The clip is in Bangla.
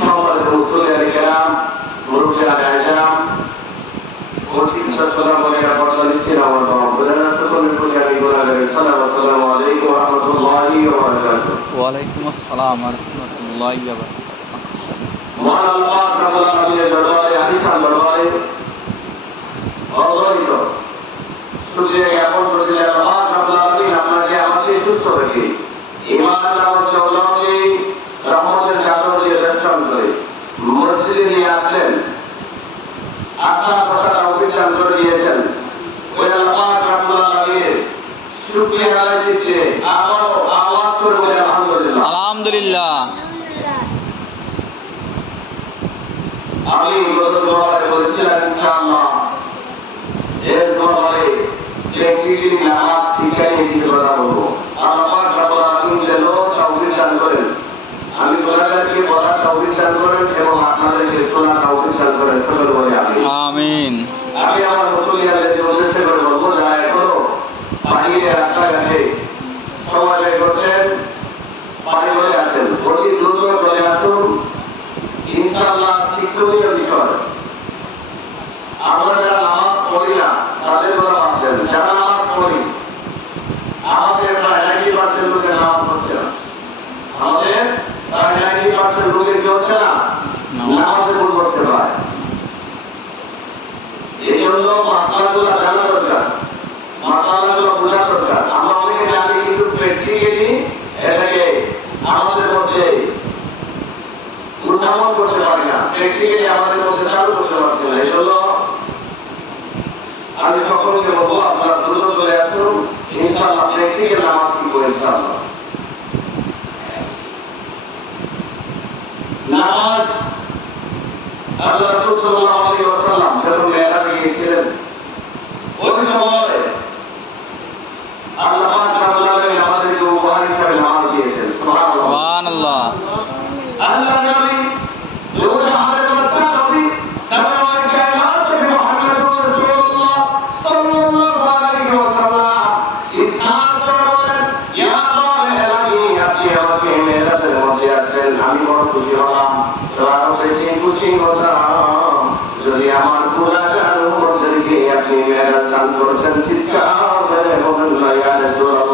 সম্মানিত মুসলিম কেরাম, মুরব্বিয়ান আইজাম, মুসলিম সচ্ছলা মহিলা পর্যালিস্টিন আমার প্রধান সকলের প্রতি আমি গুণাগারি সালাম আসসালামু আলাইকুম ওয়া রাহমাতুল্লাহি ওয়া বারাকাতুহু। ওয়া আলাইকুম আসসালাম ওয়া রাহমাতুল্লাহি ওয়া বারাকাতুহু। মহান আল্লাহ রাব্বুল আলামিনের দরবারে আলিশান দরবারে অগণিত শুকরিয়া জ্ঞাপন করছি যে আল্লাহ রাব্বুল আলামিন আপনাকে আমাকে সুস্থ রেখে ঈমান নামক দৌলতে রহমতের চাদর দিয়ে বেষ্টন করে মসজিদে নিয়ে আসলেন, আশা কথা অভিযান করে দিয়েছেন। ওই আল্লাহ রাব্বুল আলামিনের শুকরিয়া আদায় করতে আবারও আওয়াজ করে বলে আলহামদুলিল্লাহ। আলহামদুলিল্লাহ। আমি গত দোয়ারে বলছিলাম ইনশাআল্লাহ এর দোয়ারে প্র্যাকটিক্যালি নামাজ শিখাই দিতে কথা বলবো। আল্লাহ রাব্বুল আলামিন যেন তৌফিক দান করেন, আমি গুনাহগারকে বলার তৌফিক দান করেন এবং আপনাদেরকে শোনার তৌফিক দান করেন। সকল বলে আমিন। আমি আমার মুসলিমদের উদ্দেশ্য করে বলবো, যারা এখনো বাহিরে রাস্তাঘাটে সময় করছেন, পানি বলে আছেন, অতি দ্রুত চলে আসুন। ইনশাআল্লাহ শিক্ষণীয় বিষয়। আমরা যারা নামাজ পড়ি না তাদের কথা ভাবছেন, যারা নামাজ পড়ি আমাদের প্রায় 90% লোকের নামাজ পড়ছে না। আমাদের প্রায় 90% লোকের কি হচ্ছে না, নামাজে ভুল করতে পারে। এই জন্য মাসালাগুলো জানা দরকার, মাসালাগুলো বোঝা দরকার। আমরা অনেকে জানি কিন্তু প্র্যাকটিক্যালি এটাকে আমাদের মধ্যে উদ্ভাবন করতে পারি না, প্র্যাকটিক্যালি আমাদের মধ্যে চালু করতে পারছি না। এই জন্য আমি সকলকে বলবো, আপনারা দ্রুত চলে আসুন। ইনশাআল্লাহ প্র্যাকটিক্যাল নামাজ কি করে ইনশাআল্লাহ নামাজ আল্লাহ রাসূল সাল্লাল্লাহু আলাইহি ওয়াসাল্লাম যখন মেরাজে গিয়েছিলেন, ওই সময় আল্লাহ রাব্বুল আলামিন আমাদেরকে উপহার হিসেবে নামাজ দিয়েছেন। সুবহানাল্লাহ। আল্লাহ নবী নূর আহমদ নবী সাল্লাল্লাহু আলাইহি মুহাম্মদুর রাসূলুল্লাহ সাল্লাল্লাহু আলাইহি ওয়াসাল্লাম ইরশাদ করেন, ইয়া আল্লাহি আপনি আমাকে মেরাজের মধ্যে আসলেন, আমি বড় খুশি হলাম। তো আরো বেশি খুশি হতাম যদি আমার গুনাহগার উম্মতদেরকে আপনি মেরাজ দান করতেন। চিৎকার করে বলেন, ইয়া রাসূলুল্লাহ